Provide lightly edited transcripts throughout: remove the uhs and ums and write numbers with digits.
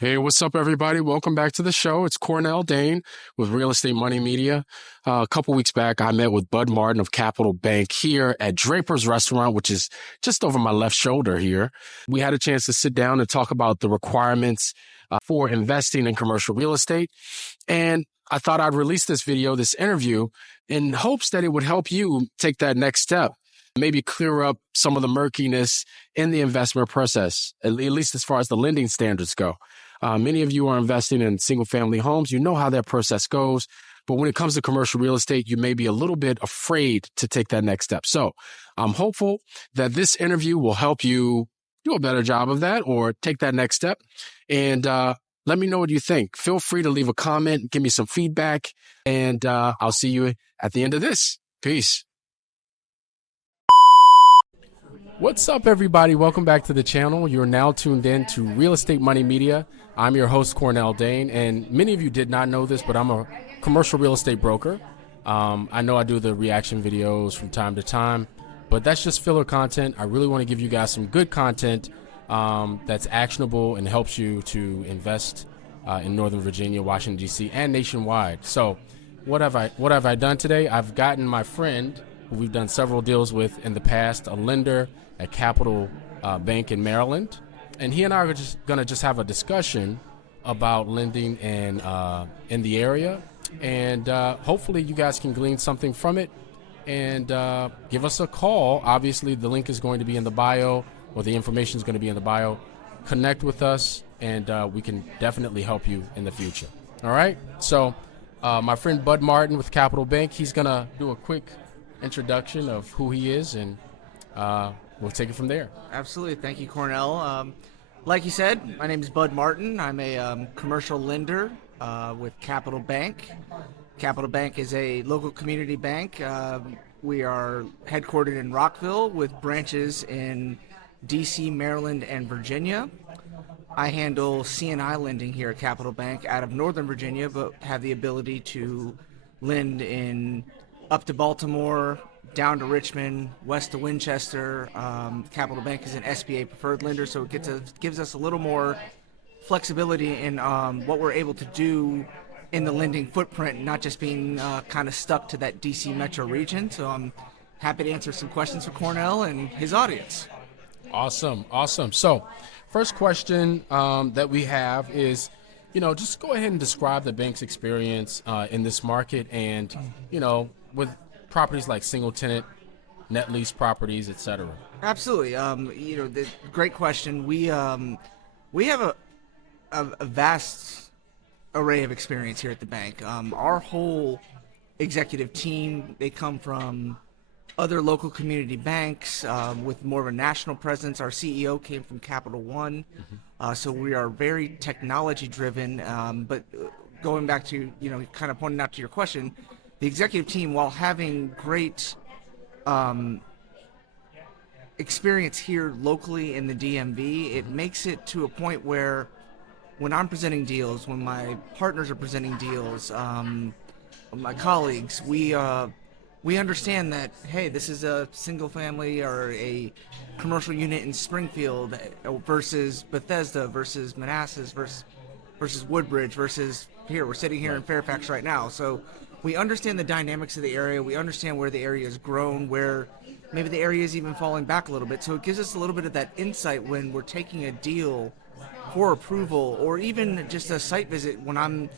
Hey, what's up, everybody? Welcome back to the show. It's Cornell Dayne with Real Estate Money Media. A couple weeks back, I met with Bud Martin of Capital Bank here at Draper's Restaurant, which is just over my left shoulder here. We had a chance to sit down and talk about the requirements for investing in commercial real estate. And I thought I'd release this video, this interview, in hopes that it would help you take that next step. Maybe clear up some of the murkiness in the investment process, at least as far as the lending standards go. Many of you are investing in single-family homes. You know how that process goes. But when it comes to commercial real estate, you may be a little bit afraid to take that next step. So I'm hopeful that this interview will help you do a better job of that or take that next step. And let me know what you think. Feel free to leave a comment, give me some feedback, and I'll see you at the end of this. Peace. What's up, everybody? Welcome back to the channel. You're now tuned in to Real Estate Money Media. I'm your host, Cornell Dayne, and many of you did not know this, but I'm a commercial real estate broker. I know I do the reaction videos from time to time, but that's just filler content. I really want to give you guys some good content that's actionable and helps you to invest in Northern Virginia, Washington, D.C., and nationwide. So what have I done today? I've gotten my friend, who we've done several deals with in the past, a lender at Capital Bank in Maryland. And he and I are just going to have a discussion about lending in the area. And hopefully you guys can glean something from it and give us a call. Obviously, the link is going to be in the bio, or the information is going to be in the bio. Connect with us, and we can definitely help you in the future. All right? So my friend Bud Martin with Capital Bank, he's going to do a quick introduction of who he is, and we'll take it from there. Absolutely. Thank you, Cornell. Like you said, my name is Bud Martin. I'm a commercial lender with Capital Bank. Capital Bank is a local community bank. We are headquartered in Rockville with branches in D.C., Maryland, and Virginia. I handle C&I lending here at Capital Bank out of Northern Virginia, but have the ability to lend in up to Baltimore, down to Richmond, west to Winchester. Capital Bank is an SBA preferred lender, so it gives us a little more flexibility in what we're able to do in the lending footprint, not just being kind of stuck to that DC metro region. So I'm happy to answer some questions for Cornell and his audience. Awesome. So first question that we have is, just go ahead and describe the bank's experience in this market and, with properties like single tenant, net lease properties, etc. Absolutely. Great question. We have a vast array of experience here at the bank. Our whole executive team, they come from other local community banks with more of a national presence. Our CEO came from Capital One, so we are very technology driven. But going back to, kind of pointing out to your question, the executive team, while having great experience here locally in the DMV, it makes it to a point where when I'm presenting deals, when my partners are presenting deals, my colleagues, we understand that, hey, this is a single family or a commercial unit in Springfield versus Bethesda versus Manassas versus Woodbridge versus here. We're sitting here in Fairfax right now. So we understand the dynamics of the area. We understand where the area has grown, where maybe the area is even falling back a little bit. So it gives us a little bit of that insight when we're taking a deal for approval, or even just a site visit when I'm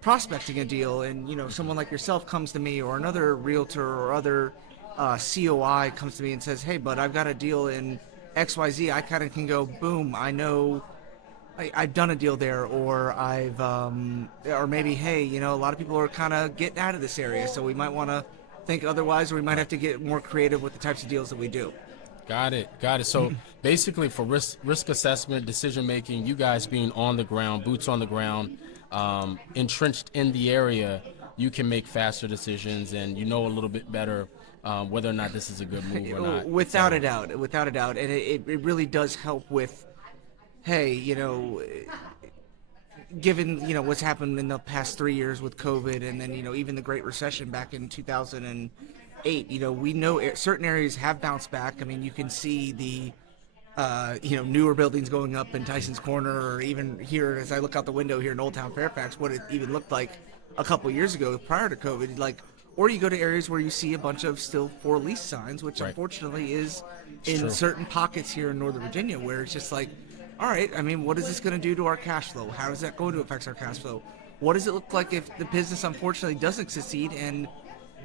prospecting a deal and, someone like yourself comes to me, or another realtor or other COI comes to me and says, hey, bud, I've got a deal in XYZ. I kind of can go, boom, I know I've done a deal there, or or maybe, hey, a lot of people are kind of getting out of this area, so we might want to think otherwise, or we might have to get more creative with the types of deals that we do. Got it. So basically, for risk assessment, decision making, you guys being on the ground, boots on the ground, entrenched in the area, you can make faster decisions, and a little bit better whether or not this is a good move or not. Without a doubt, and it really does help with, hey, given what's happened in the past 3 years with COVID, and then even the Great Recession back in 2008, we know certain areas have bounced back. I mean, you can see the newer buildings going up in Tyson's Corner, or even here as I look out the window here in Old Town Fairfax, what it even looked like a couple years ago prior to COVID. Like, or you go to areas where you see a bunch of still for lease signs, which Right. unfortunately is It's in true. certain pockets here in Northern Virginia, where it's just like, all right, I mean, what is this going to do to our cash flow? How is that going to affect our cash flow? What does it look like if the business unfortunately doesn't succeed and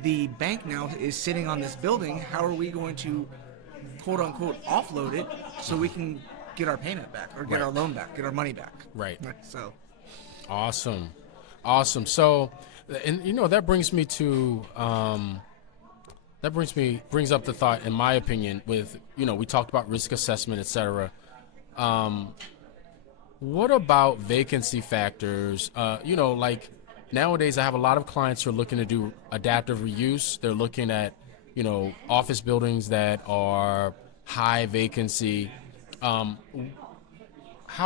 the bank now is sitting on this building? How are we going to quote unquote offload it so we can get our payment back or get Right. our loan back, get our money back? Right. So, Awesome. Awesome. So, and that brings me to brings up the thought, in my opinion, with we talked about risk assessment, etc. What about vacancy factors? Like nowadays, I have a lot of clients who are looking to do adaptive reuse. They're looking at office buildings that are high vacancy. How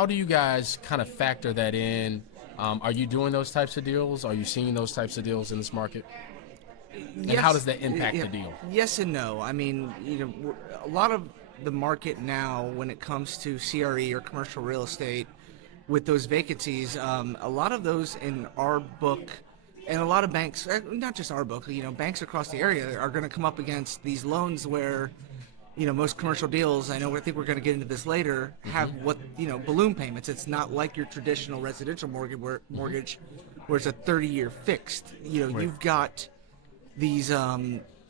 do you guys kind of factor that in? Are you doing those types of deals? Are you seeing those types of deals in this market? And how does that impact the deal? Yes and no. I mean, a lot of the market now, when it comes to CRE or commercial real estate, with those vacancies, a lot of those in our book, and a lot of banks, not just our book, banks across the area are going to come up against these loans where, most commercial deals, I think we're going to get into this later, have balloon payments. It's not like your traditional residential mortgage where it's a 30-year fixed. Right. You've got these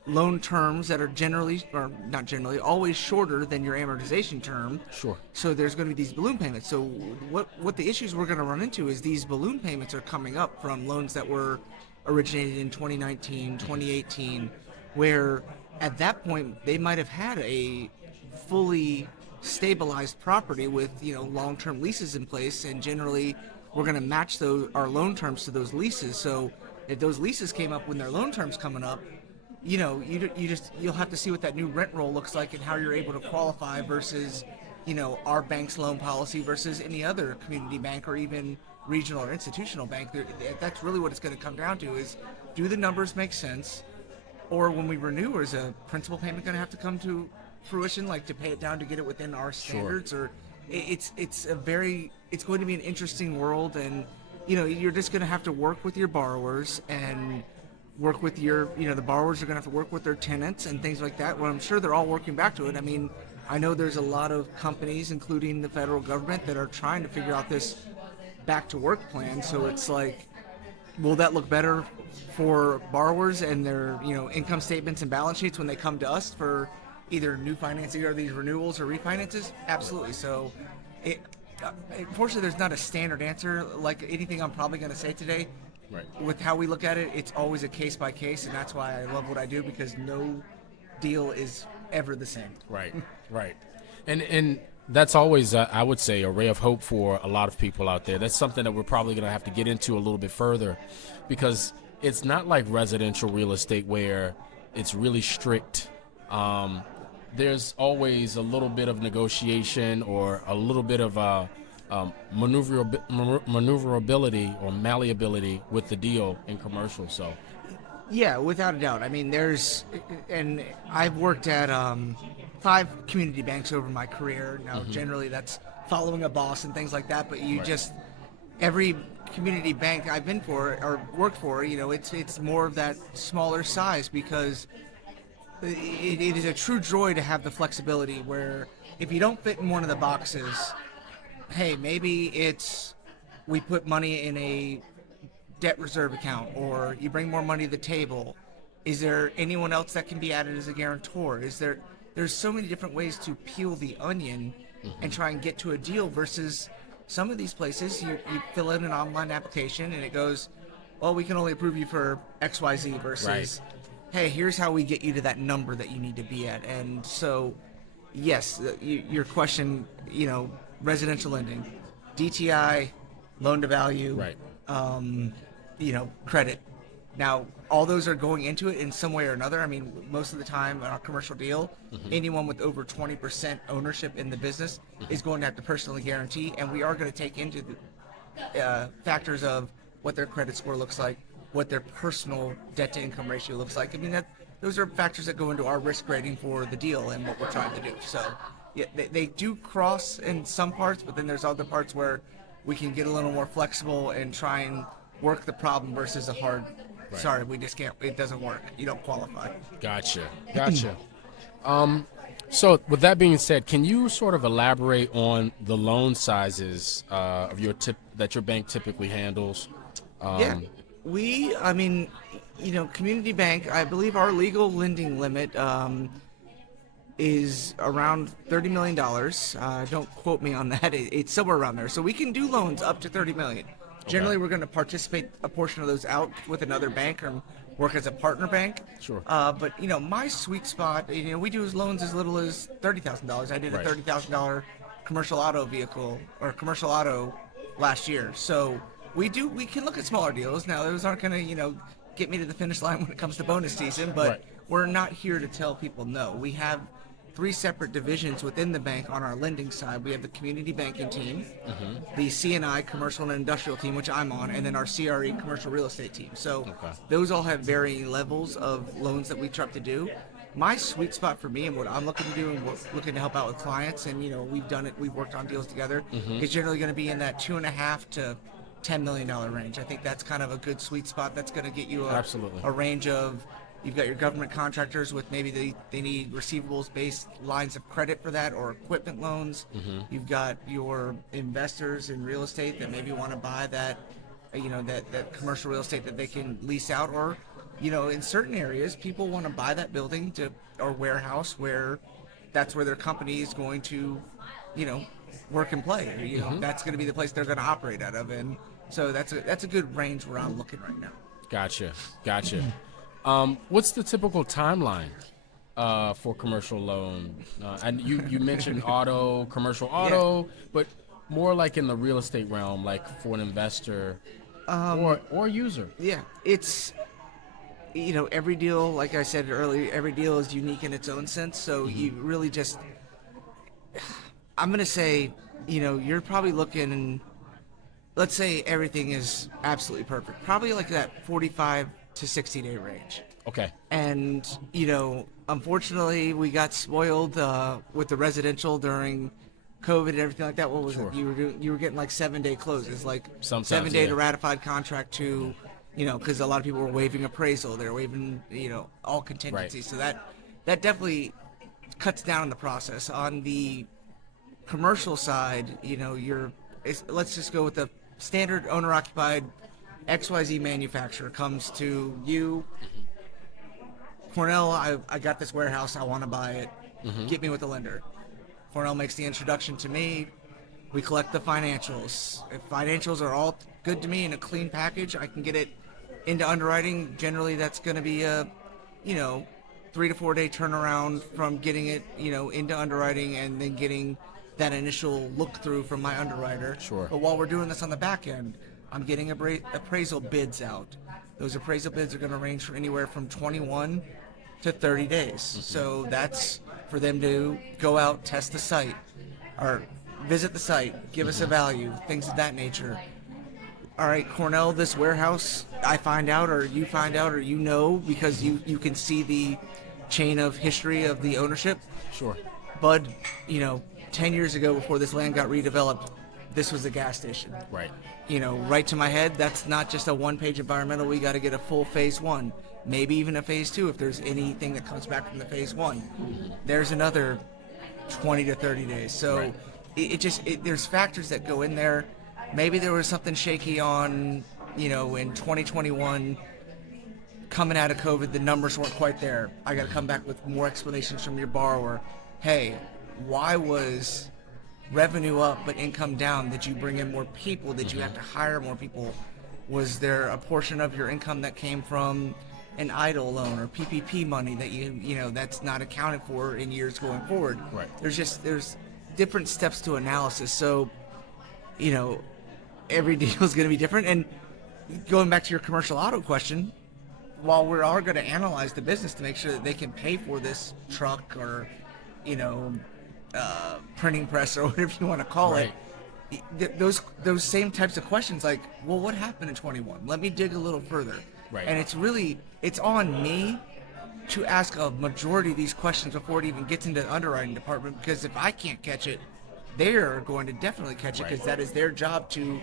loan terms that are generally, or not generally, always shorter than your amortization term. Sure. So there's going to be these balloon payments. So what the issues we're going to run into is these balloon payments are coming up from loans that were originated in 2019, 2018, where at that point they might have had a fully stabilized property with long-term leases in place, and generally we're going to match our loan terms to those leases. So if those leases came up when their loan terms coming up, you'll have to see what that new rent roll looks like and how you're able to qualify versus our bank's loan policy versus any other community bank or even regional or institutional bank. That's really what it's going to come down to, is do the numbers make sense, or when we renew, is a principal payment going to have to come to fruition, like to pay it down to get it within our standards? Or it's going to be an interesting world, and you're just going to have to work with your borrowers and work with the borrowers are going to have to work with their tenants and things like that. Well, I'm sure they're all working back to it. I mean, I know there's a lot of companies, including the federal government, that are trying to figure out this back to work plan. So it's like, will that look better for borrowers and their income statements and balance sheets when they come to us for either new financing or these renewals or refinances? Absolutely. So unfortunately, there's not a standard answer. Like anything I'm probably going to say today, Right. with how we look at it, it's always a case by case, and that's why I love what I do, because no deal is ever the same. Right. Right. And that's always, I would say, a ray of hope for a lot of people out there. That's something that we're probably going to have to get into a little bit further, because it's not like residential real estate where it's really strict. There's always a little bit of negotiation or a little bit of maneuverability or malleability with the deal in commercial. So Yeah, without a doubt. I mean, and I've worked at 5 community banks over my career. Now, generally that's following a boss and things like that, but every community bank I've been for or worked for, it's more of that smaller size, because it is a true joy to have the flexibility where if you don't fit in one of the boxes, hey, maybe it's we put money in a debt reserve account, or you bring more money to the table. Is there anyone else that can be added as a guarantor? There's so many different ways to peel the onion and try and get to a deal, versus some of these places you fill in an online application and it goes, well, we can only approve you for XYZ, versus Right. hey, here's how we get you to that number that you need to be at. And so yes, your question, residential lending, DTI, loan to value, right. Credit. Now, all those are going into it in some way or another. I mean, most of the time on our commercial deal, anyone with over 20% ownership in the business is going to have to personally guarantee, and we are going to take into the factors of what their credit score looks like, what their personal debt to income ratio looks like. I mean, those are factors that go into our risk rating for the deal and what we're trying to do. So yeah, they do cross in some parts, but then there's other parts where we can get a little more flexible and try and work the problem versus a hard. Right. Sorry, we just can't. It doesn't work. You don't qualify. Gotcha. So with that being said, can you sort of elaborate on the loan sizes of that your bank typically handles? Yeah, I mean, community bank, I believe our legal lending limit is around $30 million. Don't quote me on that. It's somewhere around there. So we can do loans up to $30 million. Generally, we're going to participate a portion of those out with another bank or work as a partner bank. Sure. But, my sweet spot, we do loans as little as $30,000. I did a $30,000 commercial auto vehicle or commercial auto last year. So we can look at smaller deals. Now, those aren't going to, get me to the finish line when it comes to bonus season, but we're not here to tell people no. We have 3 separate divisions within the bank on our lending side. We have the community banking team, the C&I commercial and industrial team, which I'm on, and then our CRE commercial real estate team. So those all have varying levels of loans that we try to do. My sweet spot for me and what I'm looking to do and looking to help out with clients, and we've done it, we've worked on deals together, is generally going to be in that $2.5 to $10 million range. I think that's kind of a good sweet spot. That's going to get you a range of. You've got your government contractors with maybe they need receivables-based lines of credit for that or equipment loans. You've got your investors in real estate that maybe want to buy that, that commercial real estate that they can lease out, or, in certain areas, people want to buy that building or warehouse where that's where their company is going to, work and play. That's going to be the place they're going to operate out of, and so that's a good range where I'm looking right now. Gotcha. What's the typical timeline for commercial loan? And you mentioned commercial auto, but more like in the real estate realm, like for an investor or user. Yeah, it's every deal, like I said earlier, every deal is unique in its own sense. So you really just, I'm gonna say, you're probably looking. Let's say everything is absolutely perfect. Probably like that 45 to 60-day range. Okay. And, unfortunately, we got spoiled with the residential during COVID and everything like that. What was it? You were getting like 7-day closes, like sometimes 7-day to ratified contract to, because a lot of people were waiving appraisal. They're waiving, all contingencies. Right. So that definitely cuts down on the process. On the commercial side, let's just go with the standard owner-occupied XYZ manufacturer comes to you, Cornell, I got this warehouse, I want to buy it, get me with the lender. Cornell makes the introduction to me, we collect the financials. If financials are all good to me in a clean package, I can get it into underwriting. Generally that's going to be a 3 to 4 day turnaround from getting it into underwriting and then getting that initial look through from my underwriter. Sure. But while we're doing this on the back end, I'm getting appraisal bids out. Those appraisal bids are going to range from anywhere from 21 to 30 days. So that's for them to go out, test the site, or visit the site, give us a value, things of that nature. All right, Cornell, this warehouse, I find out, or you find out, or because you can see the chain of history of the ownership. Sure. Bud, 10 years ago before this land got redeveloped, this was a gas station. Right. Right to my head, that's not just a one-page environmental. We got to get a full phase 1, maybe even a phase 2 if there's anything that comes back from the phase 1. There's another 20 to 30 days. So there's factors that go in there. Maybe there was something shaky on, in 2021, coming out of COVID, the numbers weren't quite there. I got to come back with more explanations from your borrower. Hey, why was revenue up but income down? Did you bring in more people? Did you have to hire more people? Was there a portion of your income that came from an EIDL loan or PPP money that that's not accounted for in years going forward? Right. There's different steps to analysis. So, every deal is going to be different. And going back to your commercial auto question, while we are going to analyze the business to make sure that they can pay for this truck or, printing press or whatever you want to call it, those same types of questions like, well, what happened in 21? Let me dig a little further. Right. And it's on me to ask a majority of these questions before it even gets into the underwriting department, because if I can't catch it, they're going to definitely catch it, because that is their job to,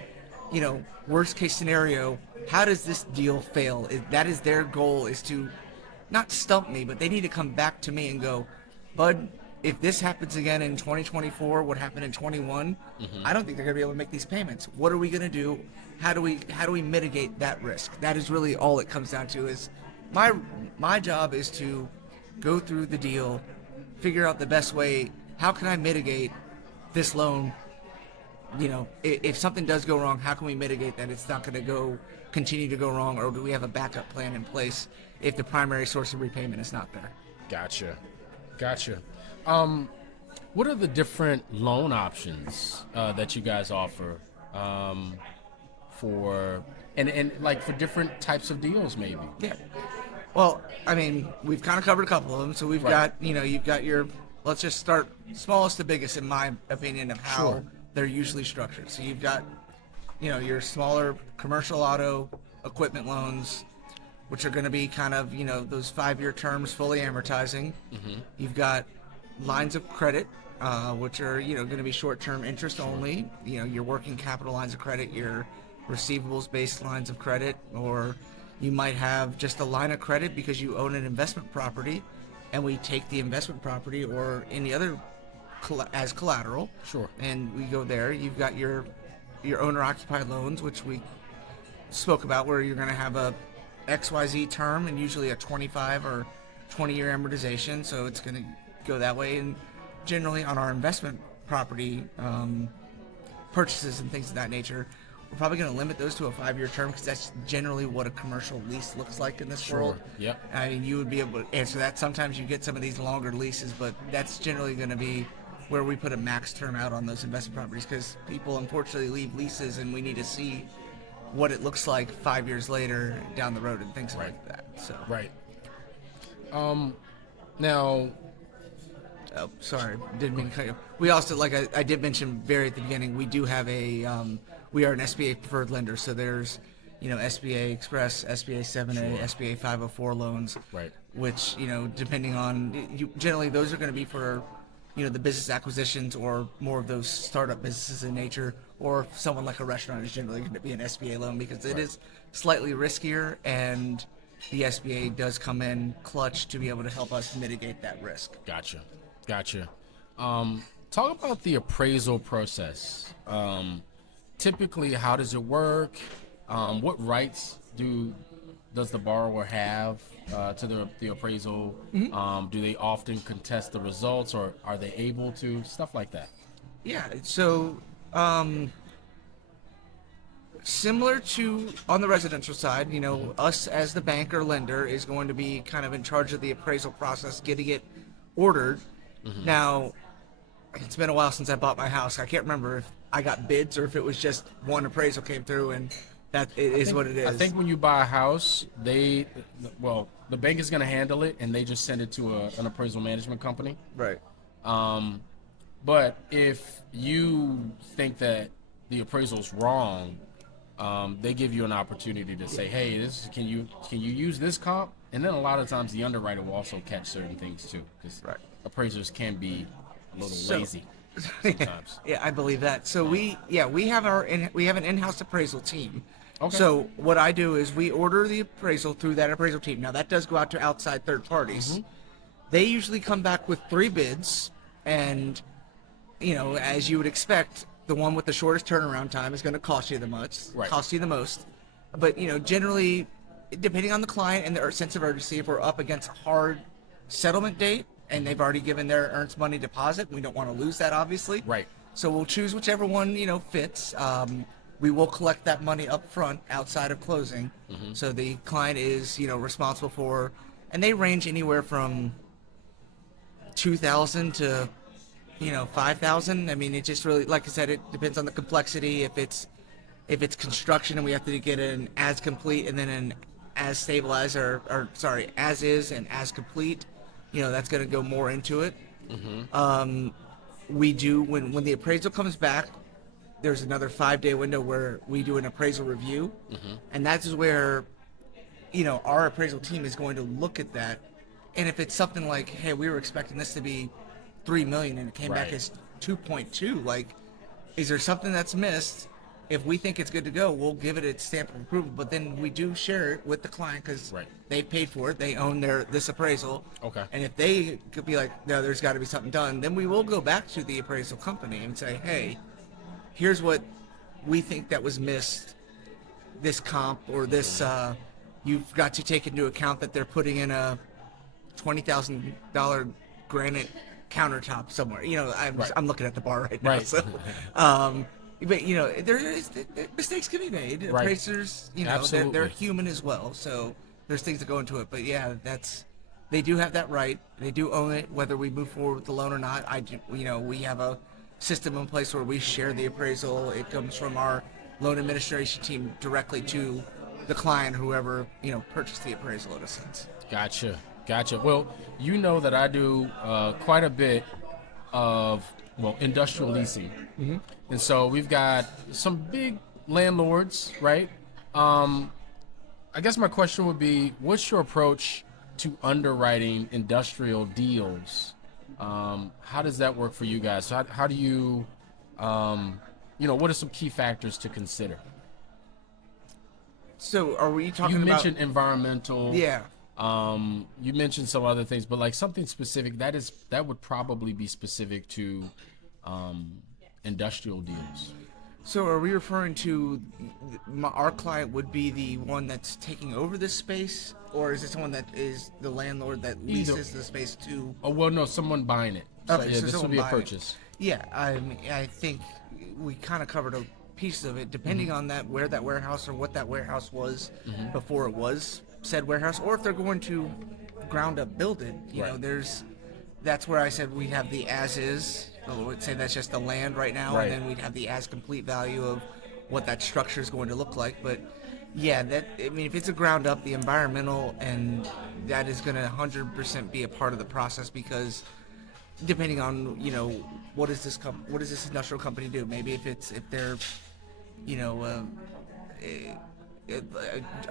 worst case scenario, how does this deal fail? That is their goal, is to not stump me, but they need to come back to me and go, bud, if this happens again in 2024, what happened in 21, I don't think they're going to be able to make these payments. What are we going to do? How do we mitigate that risk? That is really all it comes down to. Is my job is to go through the deal, figure out the best way. How can I mitigate this loan? If something does go wrong, how can we mitigate that it's not going to continue to go wrong, or do we have a backup plan in place if the primary source of repayment is not there? Gotcha. What are the different loan options that you guys offer for different types of deals, maybe? Yeah. Well, I mean, we've kind of covered a couple of them. So we've got, you've got your, let's just start smallest to biggest, in my opinion, of how they're usually structured. So you've got, your smaller commercial auto equipment loans, which are going to be kind of, those 5-year terms fully amortizing. You've got lines of credit, which are, going to be short-term interest only. Your working capital lines of credit, your receivables-based lines of credit, or you might have just a line of credit because you own an investment property, and we take the investment property or any other as collateral. Sure. And we go there. You've got your owner-occupied loans, which we spoke about, where you're going to have a XYZ term and usually a 25 or 20-year amortization, so it's going to go that way. And generally on our investment property purchases and things of that nature, we're probably going to limit those to a 5-year term, because that's generally what a commercial lease looks like in this world. Yep. I mean, you would be able to answer that. Sometimes you get some of these longer leases, but that's generally going to be where we put a max term out on those investment properties, because people unfortunately leave leases and we need to see what it looks like 5 years later down the road and things like that. So now, oh, sorry, didn't mean to cut you off. We also, like I did mention very at the beginning, we do have we are an SBA preferred lender, so there's SBA Express, SBA 7A, SBA 504 loans, which depending on generally those are going to be for the business acquisitions or more of those startup businesses in nature, or someone like a restaurant is generally going to be an SBA loan, because it is slightly riskier, and the SBA does come in clutch to be able to help us mitigate that risk. Gotcha. Talk about the appraisal process. Typically, how does it work? What rights does the borrower have to the appraisal? Do they often contest the results, or are they able to? Stuff like that. Yeah, so similar to on the residential side, us as the bank or lender is going to be kind of in charge of the appraisal process, getting it ordered. Now, it's been a while since I bought my house. I can't remember if I got bids or if it was just one appraisal came through, and that is what it is. I think when you buy a house, the bank is going to handle it, and they just send it to an appraisal management company. Right. But if you think that the appraisal's wrong, they give you an opportunity to say, hey, can you use this comp? And then a lot of times the underwriter will also catch certain things too, because appraisers can be a little lazy sometimes. Yeah, I believe that. So we have an in-house appraisal team. Okay. So what I do is we order the appraisal through that appraisal team. Now that does go out to outside third parties. They usually come back with 3 bids, and as you would expect, the one with the shortest turnaround time is going to cost you the most. But generally, depending on the client and their sense of urgency, if we're up against a hard settlement date and they've already given their earnest money deposit, we don't want to lose that, obviously. Right. So we'll choose whichever one fits. We will collect that money up front outside of closing. So the client is responsible for, and they range anywhere from $2,000 to $5,000. I mean, it just really, like I said, it depends on the complexity. If it's construction and we have to get an as complete and then an as stabilized as is and as complete, that's going to go more into it. We do, when the appraisal comes back, there's another 5-day window where we do an appraisal review, and that is where our appraisal team is going to look at that And if it's something like, hey, we were expecting this to be 3 million and it came back as 2.2, like, is there something that's missed? If we think it's good to go, we'll give it a stamp of approval. But then we do share it with the client because they paid for it. They own this appraisal. Okay. And if they could be like, no, there's got to be something done, then we will go back to the appraisal company and say, hey, here's what we think that was missed. This comp or this, you've got to take into account that they're putting in a $20,000 granite countertop somewhere. You know, I'm looking at the bar right now. So, but you know, mistakes can be made. Appraisers, you know, they're human as well. So there's things that go into it. But yeah, they do have that right. They do own it, whether we move forward with the loan or not. We have a system in place where we share the appraisal. It comes from our loan administration team directly to the client, whoever, you know, purchased the appraisal in a sense. Gotcha. Well, you know that I do quite a bit of, industrial leasing. Mm-hmm. And so we've got some big landlords, right? I guess my question would be, what's your approach to underwriting industrial deals? How does that work for you guys? So how do you, what are some key factors to consider? So are we talking about... You about... mentioned environmental. Yeah. You mentioned some other things, but like something specific that would probably be specific to industrial deals. So are we referring to our client would be the one that's taking over this space, or is it someone that is the landlord that leases the space to? Oh, well, no, someone buying it. So, okay, yeah, so this will be a purchase. Yeah, I think we kind of covered a piece of it, depending on where that warehouse or what that warehouse was before it was said warehouse, or if they're going to ground up build it. You know, that's where I said we have the as is. I would say that's just the land right now, and then we'd have the as complete value of what that structure is going to look like. But yeah, if it's a ground up, the environmental and that is going to 100% be a part of the process, because depending on, you know, what does this industrial company do? Maybe if they're, you know,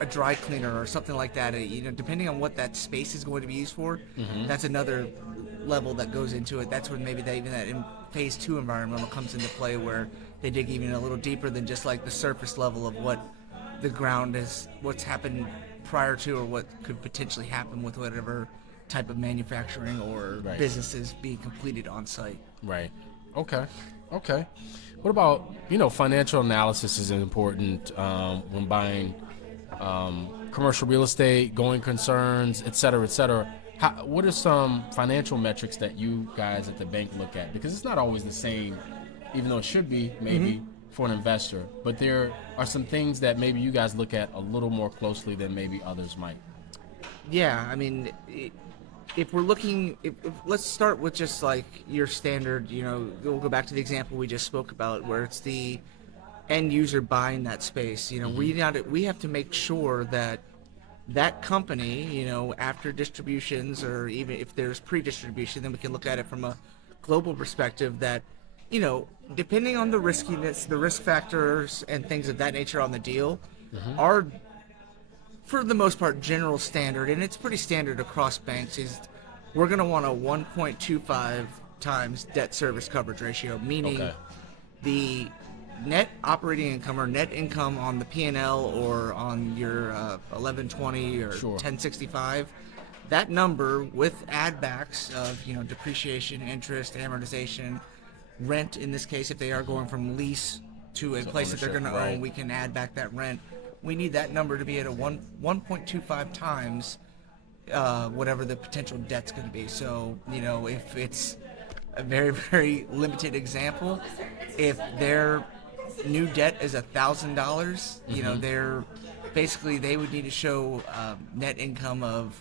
a dry cleaner or something like that, you know, depending on what that space is going to be used for, that's another level that goes into it. That's when maybe that in phase 2 environmental comes into play, where they dig even a little deeper than just like the surface level of what the ground is, what's happened prior to, or what could potentially happen with whatever type of manufacturing or businesses being completed on site. Right. Okay. What about, financial analysis is important when buying commercial real estate, going concerns, et cetera, et cetera. What are some financial metrics that you guys at the bank look at? Because it's not always the same, even though it should be maybe for an investor. But there are some things that maybe you guys look at a little more closely than maybe others might. Yeah, I mean, if we're looking, let's start with just like your standard, we'll go back to the example we just spoke about, where it's the end user buying that space. We have to make sure that company, after distributions, or even if there's pre-distribution, then we can look at it from a global perspective, that, depending on the riskiness, the risk factors and things of that nature on the deal, are, for the most part, general standard, and it's pretty standard across banks, is we're going to want a 1.25 times debt service coverage ratio, meaning the net operating income or net income on the P&L or on your 1120 or 1065, that number with add backs of depreciation, interest, amortization, rent in this case, if they are going from lease to a place that they're going to own, we can add back that rent. We need that number to be at a 1.25 times whatever the potential debt's going to be. So, if it's a very, very limited example, if their new debt is $1,000, they would need to show net income of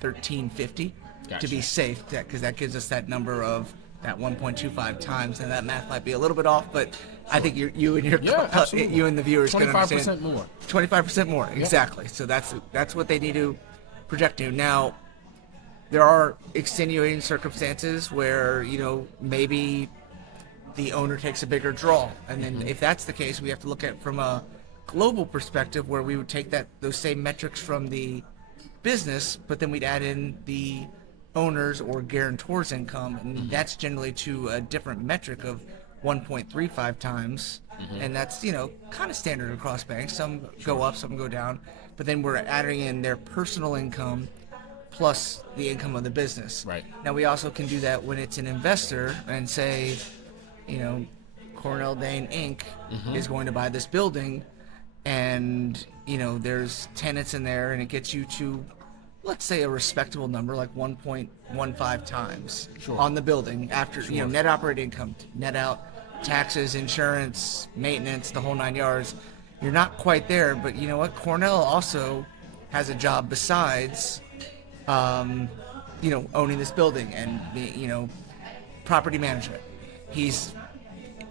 $1,350 to be safe, because that gives us that number of that 1.25 times, and that math might be a little bit off, but I think you and the viewers can understand. 25% more, exactly. So that's what they need to project to. Now, there are extenuating circumstances where maybe the owner takes a bigger draw, and then if that's the case, we have to look at from a global perspective, where we would take those same metrics from the business, but then we'd add in the owner's or guarantor's income, and that's generally to a different metric of 1.35 times, and that's kind of standard across banks. Some go up, some go down, but then we're adding in their personal income plus the income of the business. Right. Now we also can do that when it's an investor and say, Cornell Dayne Inc. is going to buy this building, and there's tenants in there, and it gets you to, let's say, a respectable number like 1.15 times on the building after net operating income, net out taxes, insurance, maintenance, the whole 9 yards. You're not quite there, but you know what? Cornell also has a job besides owning this building and property management. He's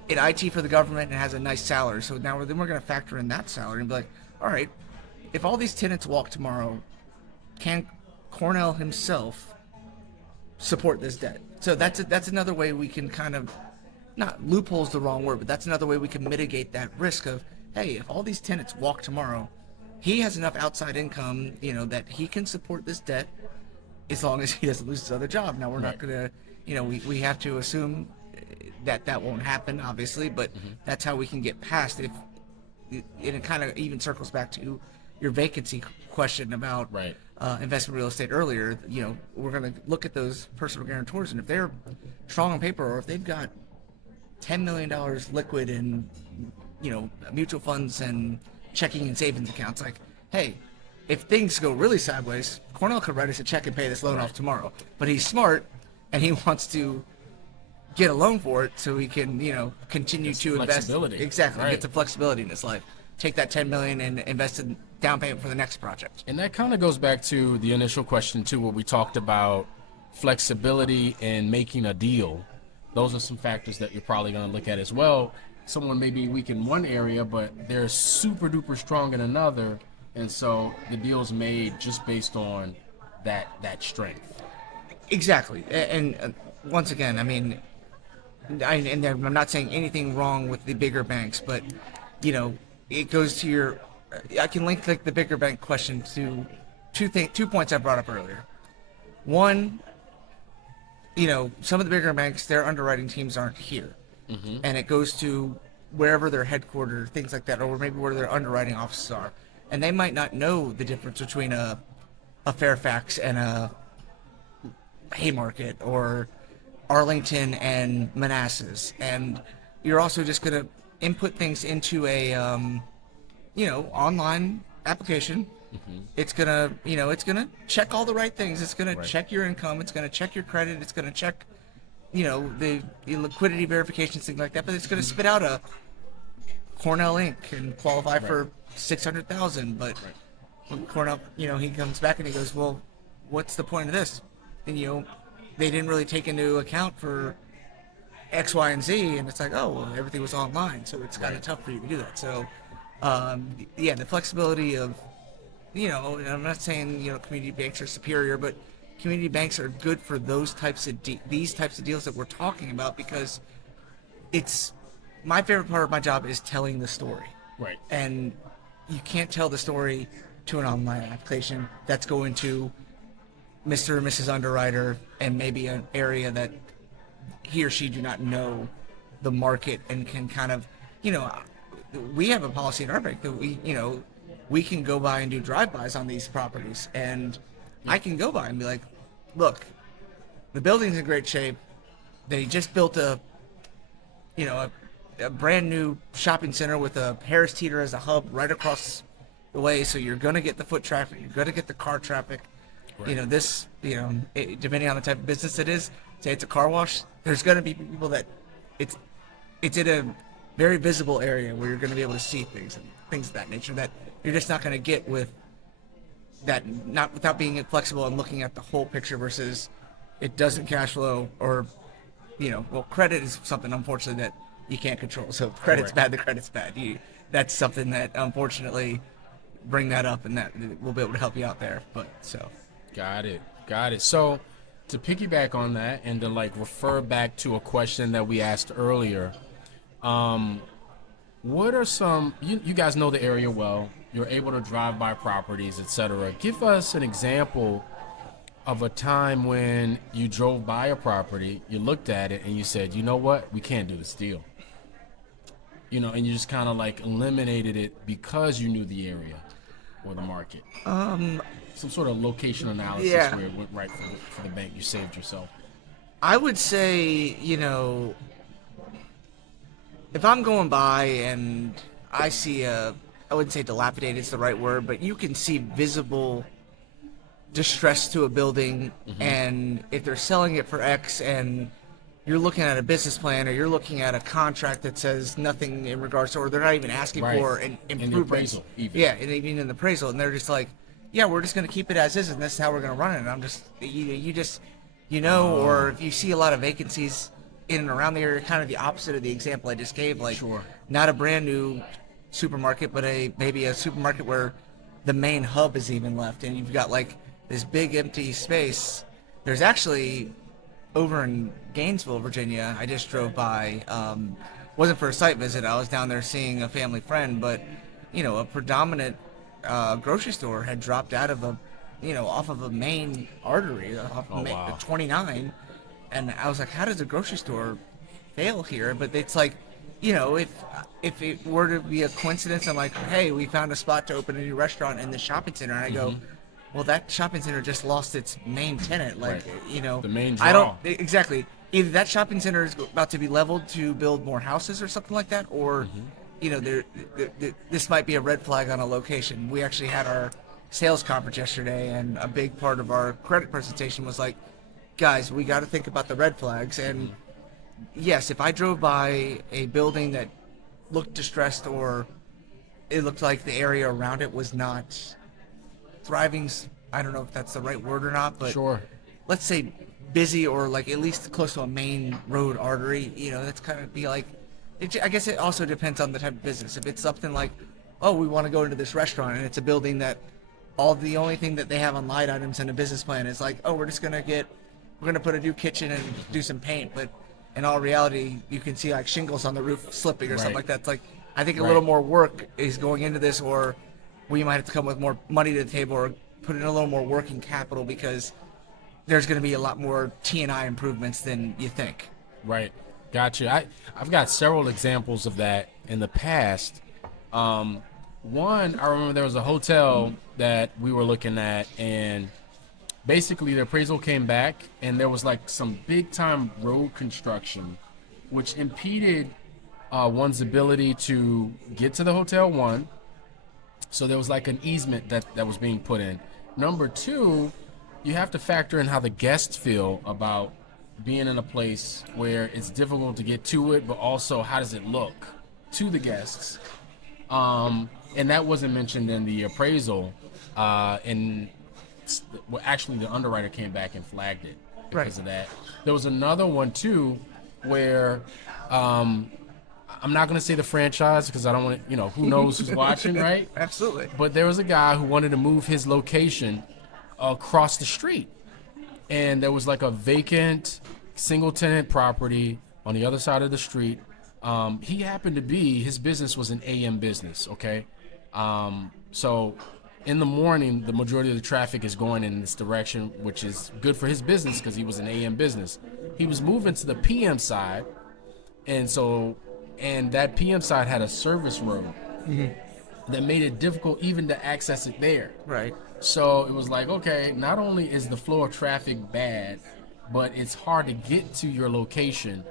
in IT for the government and has a nice salary. So now we're going to factor in that salary and be like, all right, if all these tenants walk tomorrow, can Cornell himself support this debt? So that's another way we can kind of, not loophole's the wrong word, but that's another way we can mitigate that risk of, hey, if all these tenants walk tomorrow, he has enough outside income, that he can support this debt as long as he doesn't lose his other job. Now we're not going to, we have to assume that won't happen, obviously, but that's how we can get past it. And it kind of even circles back to your vacancy question about investment real estate earlier. We're going to look at those personal guarantors, and if they're strong on paper, or if they've got $10 million liquid in, mutual funds and checking and savings accounts, like, hey, if things go really sideways, Cornell could write us a check and pay this loan off tomorrow. But he's smart, and he wants to get a loan for it so he can, continue to invest. Exactly. Get the flexibility in his life. Take that $10 million and invest in down payment for the next project. And that kind of goes back to the initial question too, where we talked about flexibility and making a deal. Those are some factors that you're probably going to look at as well. Someone may be weak in one area, but they're super duper strong in another, and so the deal's made just based on that strength. Exactly. And once again, I mean, I'm not saying anything wrong with the bigger banks, but it goes to your. I can link the bigger bank question to two points I brought up earlier. One, some of the bigger banks, their underwriting teams aren't here, and it goes to wherever they're headquartered, things like that, or maybe where their underwriting offices are, and they might not know the difference between a Fairfax and a Haymarket, or Arlington and Manassas, and you're also just going to input things into a online application. It's gonna check all the right things. It's gonna check your income. It's gonna check your credit. It's gonna check the liquidity verifications, things like that. But it's gonna spit out a Cornell Inc. and qualify for $600,000. But when Cornell, he comes back and he goes, well, what's the point of this? And they didn't really take into account for X, Y, and Z, and it's like, oh, well, everything was online, so it's kind of tough for you to do that. So, the flexibility of, I'm not saying community banks are superior, but community banks are good for those types of these types of deals that we're talking about, because it's my favorite part of my job is telling the story. Right. And you can't tell the story to an online application that's going to Mr. or Mrs. Underwriter and maybe an area that he or she do not know the market and can kind of, we have a policy in our bank that we can go by and do drive-bys on these properties, and I can go by and be like, look, the building's in great shape. They just built a brand new shopping center with a Harris Teeter as a hub right across the way, so you're going to get the foot traffic, you're going to get the car traffic. Right. Depending on the type of business it is, say it's a car wash, there's going to be people that it's in a very visible area where you're going to be able to see things and things of that nature that you're just not going to get with that, not without being flexible and looking at the whole picture versus it doesn't cash flow, or credit is something unfortunately that you can't control. So if credit's bad, the credit's bad. That's something that unfortunately bring that up, and that we'll be able to help you out there. But so. Got it. So to piggyback on that and to refer back to a question that we asked earlier, what are some, you guys know the area well, you're able to drive by properties, etc. Give us an example of a time when you drove by a property, you looked at it, and you said, you know what, we can't do this deal. And you just kind of like eliminated it because you knew the area or the market. Some sort of location analysis where it went right for the bank. You saved yourself. I would say, if I'm going by and I see I wouldn't say dilapidated is the right word, but you can see visible distress to a building, and if they're selling it for X and you're looking at a business plan or you're looking at a contract that says nothing in regards to, or they're not even asking for an improvement. In the appraisal, even. Yeah, and even in the appraisal, and they're just like, yeah, we're just going to keep it as is, and this is how we're going to run it. And I'm just, or if you see a lot of vacancies in and around the area, kind of the opposite of the example I just gave, like not a brand new supermarket, but maybe a supermarket where the main hub is even left, and you've got like this big empty space. There's actually over in Gainesville, Virginia, I just drove by, wasn't for a site visit, I was down there seeing a family friend, but a predominant grocery store had dropped out of off of a main artery, off of 29, and I was like, how does a grocery store fail here? But it's like, if it were to be a coincidence, I'm like, hey, we found a spot to open a new restaurant in the shopping center, and I go, well, that shopping center just lost its main tenant, the main draw. I don't exactly. Either that shopping center is about to be leveled to build more houses or something like that, or this might be a red flag on a location. We actually had our sales conference yesterday, and a big part of our credit presentation was like, guys, we got to think about the red flags. And yes, if I drove by a building that looked distressed, or it looked like the area around it was not thriving, I don't know if that's the right word or not, but let's say busy, or like at least close to a main road artery, that's kind of be like, I guess it also depends on the type of business. If it's something like, oh, we want to go into this restaurant, and it's a building that the only thing that they have on line items in a business plan is like, oh, we're going to put a new kitchen and do some paint, but in all reality, you can see like shingles on the roof slipping or something like that. It's like, I think a little more work is going into this, or we might have to come with more money to the table, or put in a little more working capital, because there's going to be a lot more T&I improvements than you think. Right. Gotcha. I've got several examples of that in the past. One, I remember there was a hotel that we were looking at, and basically the appraisal came back, and there was like some big time road construction, which impeded one's ability to get to the hotel, one. So there was like an easement that was being put in. Number two, you have to factor in how the guests feel about being in a place where it's difficult to get to it, but also how does it look to the guests. And that wasn't mentioned in the appraisal. And actually the underwriter came back and flagged it because of that. There was another one too where I'm not going to say the franchise because I don't want to, who knows who's watching, right? Absolutely. But there was a guy who wanted to move his location across the street. And there was like a vacant single tenant property on the other side of the street. He happened to be, his business was an AM business, okay? So in the morning, the majority of the traffic is going in this direction, which is good for his business because he was an AM business. He was moving to the PM side, and that PM side had a service road that made it difficult even to access it there. Right. So it was like, okay, not only is the flow of traffic bad, but it's hard to get to your location.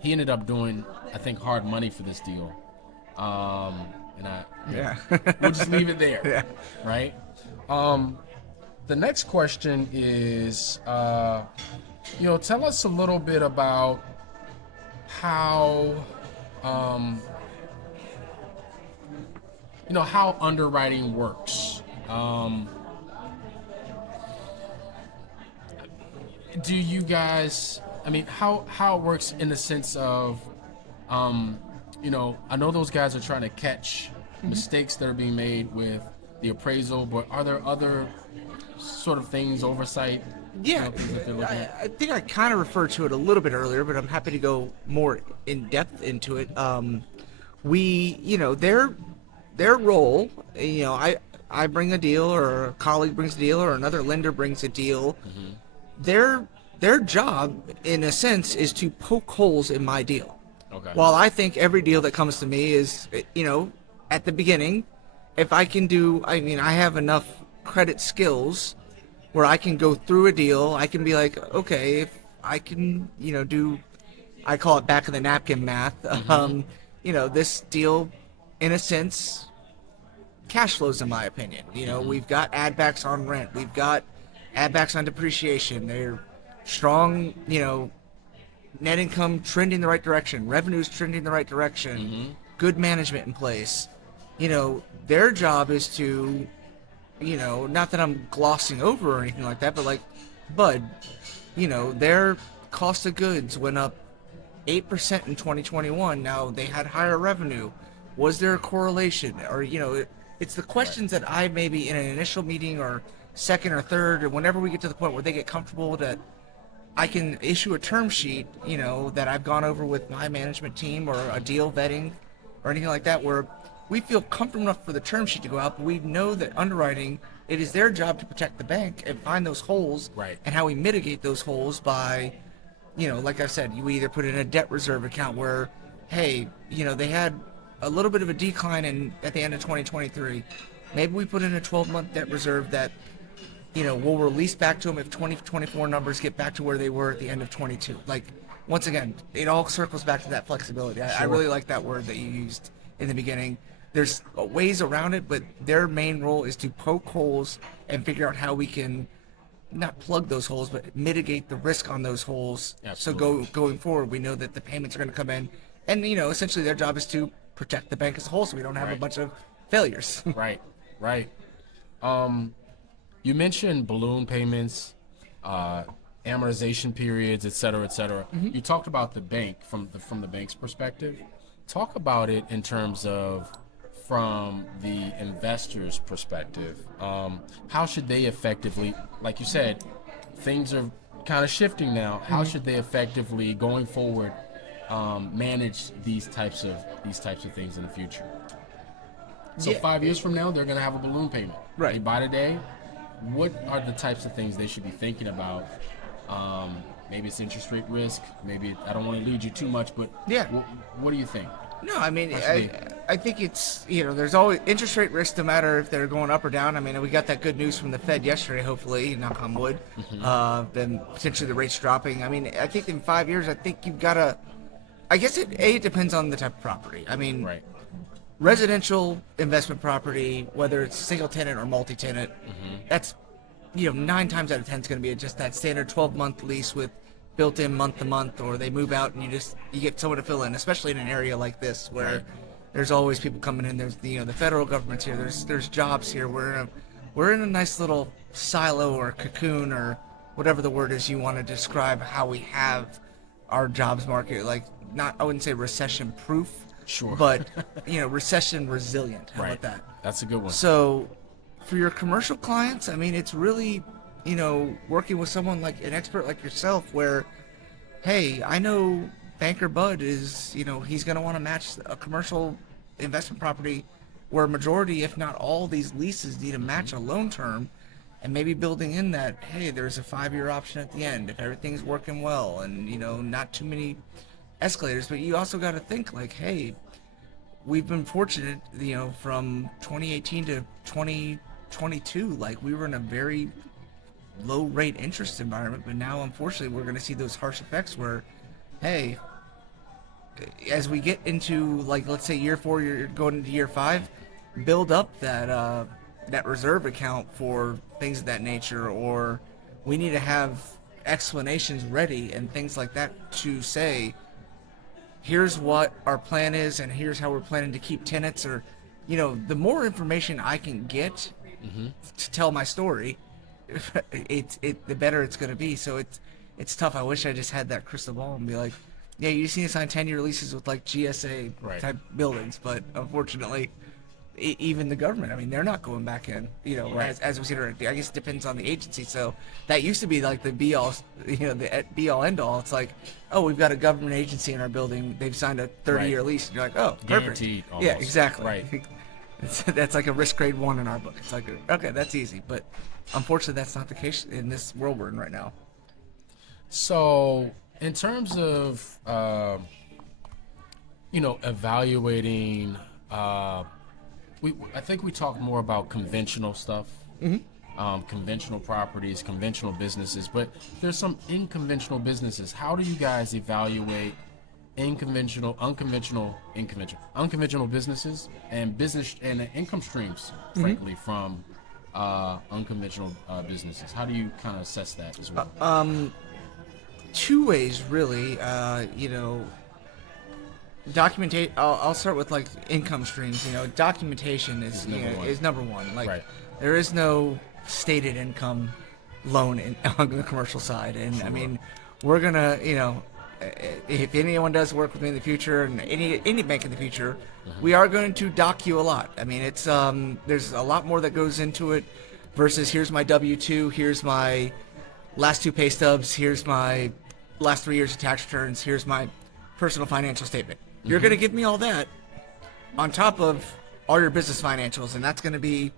He ended up doing, I think, hard money for this deal. We'll just leave it there. Yeah. Right? The next question is, tell us a little bit about how, how underwriting works. Do you guys, how it works in the sense of, I know those guys are trying to catch mistakes that are being made with the appraisal, but are there other sort of things, oversight? Yeah, things that they're looking at? I think I kind of referred to it a little bit earlier, but I'm happy to go more in depth into it. their role, I bring a deal, or a colleague brings a deal, or another lender brings a deal. Their job, in a sense, is to poke holes in my deal. Okay. While I think every deal that comes to me is, at the beginning, if I can do, I have enough credit skills where I can go through a deal. I can be like, okay, if I can, do, I call it back of the napkin math. This deal, in a sense, cash flows, in my opinion. We've got add backs on rent. We've got add backs on depreciation. They're strong, net income trending the right direction. Revenue's trending the right direction. Good management in place. Their job is to, not that I'm glossing over or anything like that, but like, Bud, their cost of goods went up 8% in 2021. Now they had higher revenue. Was there a correlation? Or, it's the questions that I maybe in an initial meeting or second or third, or whenever we get to the point where they get comfortable that I can issue a term sheet, that I've gone over with my management team, or a deal vetting or anything like that, where we feel comfortable enough for the term sheet to go out, but we know that underwriting, it is their job to protect the bank and find those holes, and how we mitigate those holes by, like I said, you either put in a debt reserve account where, hey, they had a little bit of a decline at the end of 2023. Maybe we put in a 12-month debt reserve that, we'll release back to them if 2024 numbers get back to where they were at the end of 22. Like, once again, it all circles back to that flexibility. I really like that word that you used in the beginning. There's ways around it, but their main role is to poke holes and figure out how we can not plug those holes, but mitigate the risk on those holes. Absolutely. So going forward, we know that the payments are going to come in, and essentially their job is to protect the bank as a whole, so we don't have a bunch of failures. Right. You mentioned balloon payments, amortization periods, et cetera. You talked about the bank from the bank's perspective. Talk about it in terms of from the investor's perspective. How should they effectively, like you said, things are kind of shifting now. How should they effectively, going forward, manage these types of things in the future? So 5 years from now, they're going to have a balloon payment. Right. They buy today. What are the types of things they should be thinking about? Maybe it's interest rate risk. Maybe I don't want to lead you too much, but what do you think? No, I mean, I think it's, there's always interest rate risk, no matter if they're going up or down. I mean, we got that good news from the Fed yesterday, hopefully, knock on wood. Then potentially the rates dropping. I mean, I think in 5 years, I think you've got to, I guess it depends on the type of property. I mean, residential investment property, whether it's single tenant or multi-tenant, that's, 9 times out of 10 is going to be just that standard 12-month lease with built-in month-to-month, or they move out and you get someone to fill in, especially in an area like this where there's always people coming in. There's the federal government's here. There's jobs here. We're in a nice little silo or cocoon, or whatever the word is you want to describe how we have our jobs market. Like, I wouldn't say recession proof. Sure. But, recession resilient. How about that? That's a good one. So, for your commercial clients, I mean, it's really, working with someone like an expert like yourself where, hey, I know Banker Bud is, he's going to want to match a commercial investment property where a majority, if not all, these leases need to match a loan term, and maybe building in that, hey, there's a 5-year option at the end if everything's working well, and, not too many escalators. But you also got to think like, hey, we've been fortunate, from 2018 to 2022, like we were in a very low rate interest environment, but now unfortunately we're going to see those harsh effects where, hey, as we get into, like, let's say year 4, you're going into year 5, build up that reserve account for things of that nature, or we need to have explanations ready and things like that to say, here's what our plan is, and here's how we're planning to keep tenants. Or, the more information I can get to tell my story, the better it's going to be. So it's tough. I wish I just had that crystal ball and be like, yeah, you just need to sign 10-year leases with like GSA type buildings. But unfortunately, even the government, I mean, they're not going back in, as we see it. I guess it depends on the agency. So that used to be like the be all, the be all end all. It's like, oh, we've got a government agency in our building. They've signed a 30-year lease. And you're like, oh, perfect. Guaranteed, almost. Yeah, exactly. Right. That's like a risk grade 1 in our book. It's like, okay, that's easy. But unfortunately, that's not the case in this world we're in right now. So, in terms of evaluating, I think we talked more about conventional stuff, conventional properties, conventional businesses, but there's some unconventional businesses. How do you guys evaluate unconventional businesses and business and income streams, frankly, from unconventional businesses? How do you kind of assess that as well? 2 ways, really. Documentate. I'll start with like income streams. Documentation is number one. Like, Right. there is no stated income loan on the commercial side, and I mean, we're gonna, if anyone does work with me in the future, and any bank in the future, we are going to doc you a lot. I mean, it's there's a lot more that goes into it versus here's my W-2, here's my last 2 pay stubs, here's my last 3 years of tax returns, here's my personal financial statement. You're going to give me all that on top of all your business financials, and that's going to be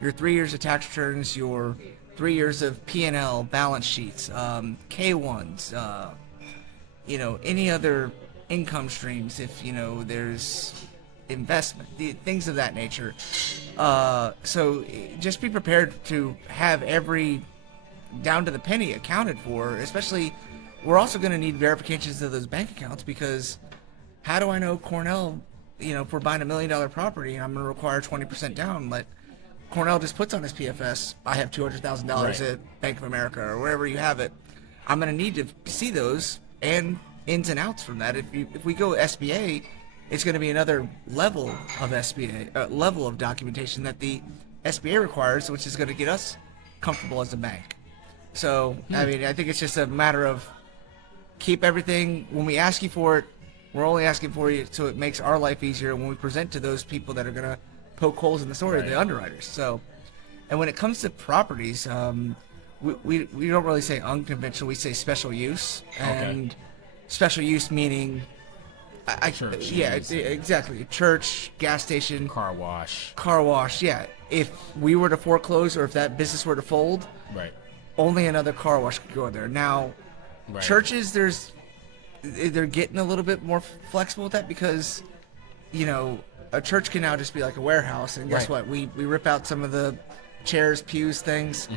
your 3 years of tax returns, your 3 years of P&L, balance sheets, K1s, any other income streams, if, there's investment, things of that nature. So just be prepared to have every down to the penny accounted for, especially we're also going to need verifications of those bank accounts, because how do I know Cornell, if we're buying $1 million property and I'm going to require 20% down, like Cornell just puts on his PFS, I have $200,000 at Bank of America or wherever you have it. I'm going to need to see those and ins and outs from that. If we go SBA, it's going to be another level of level of documentation that the SBA requires, which is going to get us comfortable as a bank. So, I mean, I think it's just a matter of keep everything, when we ask you for it, we're only asking for you so it makes our life easier when we present to those people that are going to poke holes in the story, the underwriters. So, and when it comes to properties, we don't really say unconventional, we say special use. And special use meaning, Church, exactly. Church, gas station, car wash. Yeah. If we were to foreclose or if that business were to fold, only another car wash could go in there. Now, churches, they're getting a little bit more flexible with that, because, a church can now just be like a warehouse, and guess what? We rip out some of the chairs, pews, things,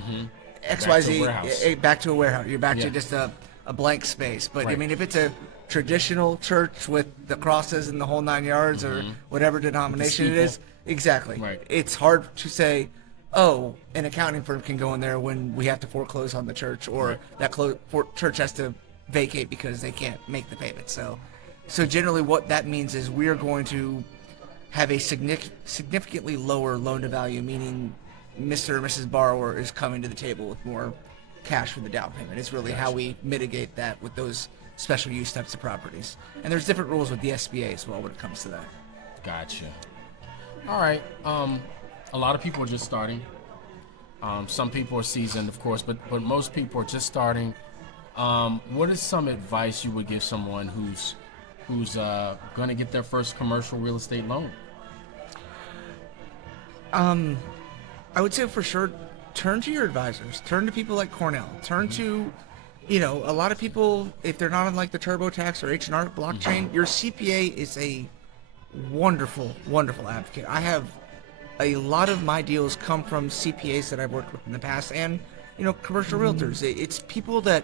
XYZ, back to a warehouse. You're back to just a blank space. But I mean, if it's a traditional church with the crosses and the whole 9 yards, or whatever denomination it is, it's hard to say, oh, an accounting firm can go in there when we have to foreclose on the church, or that church has to vacate because they can't make the payment. So generally what that means is we are going to have a significantly lower loan to value, meaning Mr. or Mrs. Borrower is coming to the table with more cash for the down payment. It's really how we mitigate that with those special use types of properties. And there's different rules with the SBA as well when it comes to that. Gotcha. All right. A lot of people are just starting. Some people are seasoned, of course, but most people are just starting. What is some advice you would give someone who's going to get their first commercial real estate loan? I would say for sure, turn to your advisors. Turn to people like Cornell. Turn to, a lot of people, if they're not on like the TurboTax or H&R blockchain, your CPA is a wonderful, wonderful advocate. I have a lot of my deals come from CPAs that I've worked with in the past, and commercial realtors. It's people that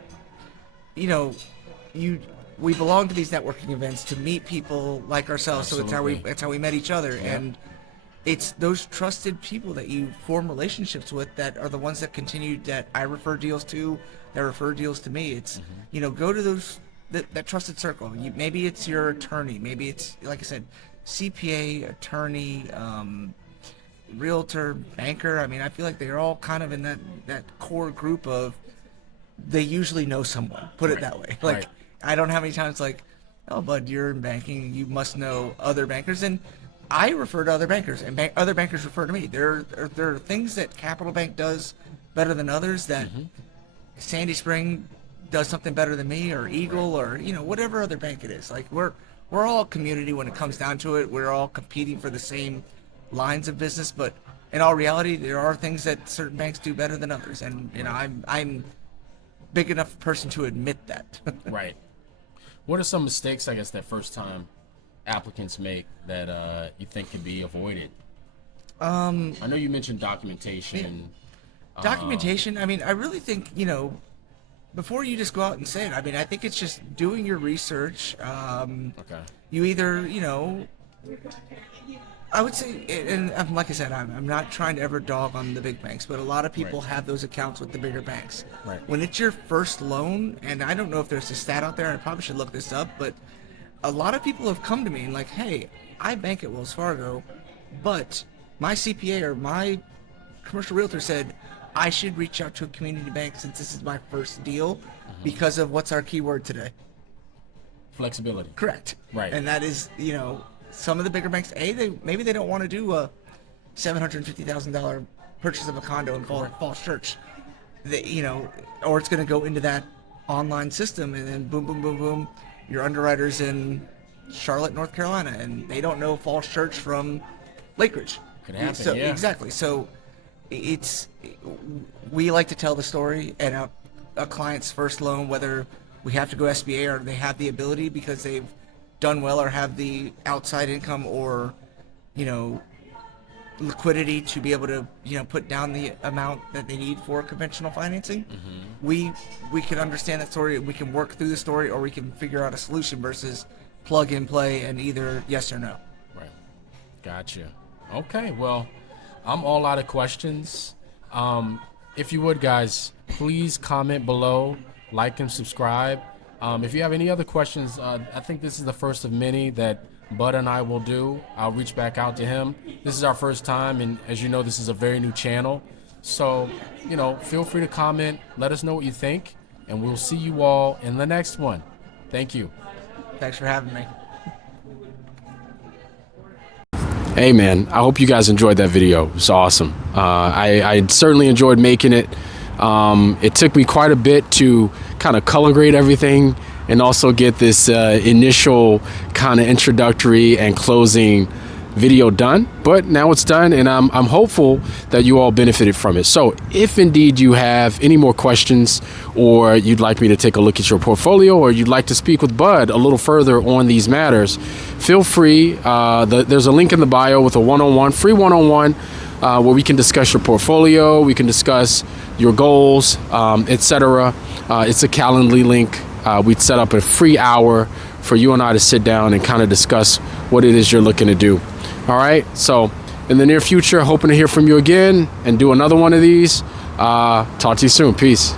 we belong to these networking events to meet people like ourselves. Absolutely. So it's how we met each other, and it's those trusted people that you form relationships with that are the ones that continue, that I refer deals to, that refer deals to me. It's go to those that trusted circle. Maybe it's your attorney, maybe it's, like I said, CPA, attorney, realtor, banker. I mean, I feel like they're all kind of in that core group of, they usually know someone, put it that way. Like, I don't have any times like, oh, bud, you're in banking, you must know other bankers. And I refer to other bankers, and other bankers refer to me. There are things that Capital Bank does better than others, that Sandy Spring does something better than me, or Eagle, or whatever other bank it is. Like, we're all a community when it comes down to it. We're all competing for the same lines of business, but in all reality, there are things that certain banks do better than others, and I'm big enough person to admit that. Right. What are some mistakes, I guess, that first time applicants make that you think can be avoided? I know you mentioned documentation. Documentation. I mean, I really think, before you just go out and say it, I mean, I think it's just doing your research. Okay. You either, I would say, and like I said, I'm not trying to ever dog on the big banks, but a lot of people have those accounts with the bigger banks. Right. When it's your first loan, and I don't know if there's a stat out there, I probably should look this up, but a lot of people have come to me and like, hey, I bank at Wells Fargo, but my CPA or my commercial realtor said I should reach out to a community bank since this is my first deal because of what's our keyword today? Flexibility. Correct. Right. And that is, some of the bigger banks, maybe they don't want to do a $750,000 purchase of a condo in Falls Church, or it's going to go into that online system, and then boom, boom, boom, boom, your underwriter's in Charlotte, North Carolina, and they don't know Falls Church from Lake Ridge. Could happen, so, yeah. Exactly. So we like to tell the story, and a client's first loan, whether we have to go SBA or they have the ability because they've done well or have the outside income or liquidity to be able to put down the amount that they need for conventional financing. We can understand that story, we can work through the story, or we can figure out a solution versus plug and play and either yes or no. Right. Gotcha. Okay, well, I'm all out of questions. If you would, guys, please comment below, like and subscribe. If you have any other questions, I think this is the first of many that Bud and I will do. I'll reach back out to him. This is our first time, and as you know, this is a very new channel. So, feel free to comment. Let us know what you think, and we'll see you all in the next one. Thank you. Thanks for having me. Hey man, I hope you guys enjoyed that video. It was awesome. I certainly enjoyed making it. It took me quite a bit to kind of color grade everything and also get this initial kind of introductory and closing video done, but now it's done, and I'm hopeful that you all benefited from it. So if indeed you have any more questions, or you'd like me to take a look at your portfolio, or you'd like to speak with Bud a little further on these matters, feel free. There's a link in the bio with a free one-on-one where we can discuss your portfolio, we can discuss your goals, etc. It's a Calendly link. We'd set up a free hour for you and I to sit down and kind of discuss what it is you're looking to do. All right, so in the near future, hoping to hear from you again and do another one of these. Talk to you soon. Peace.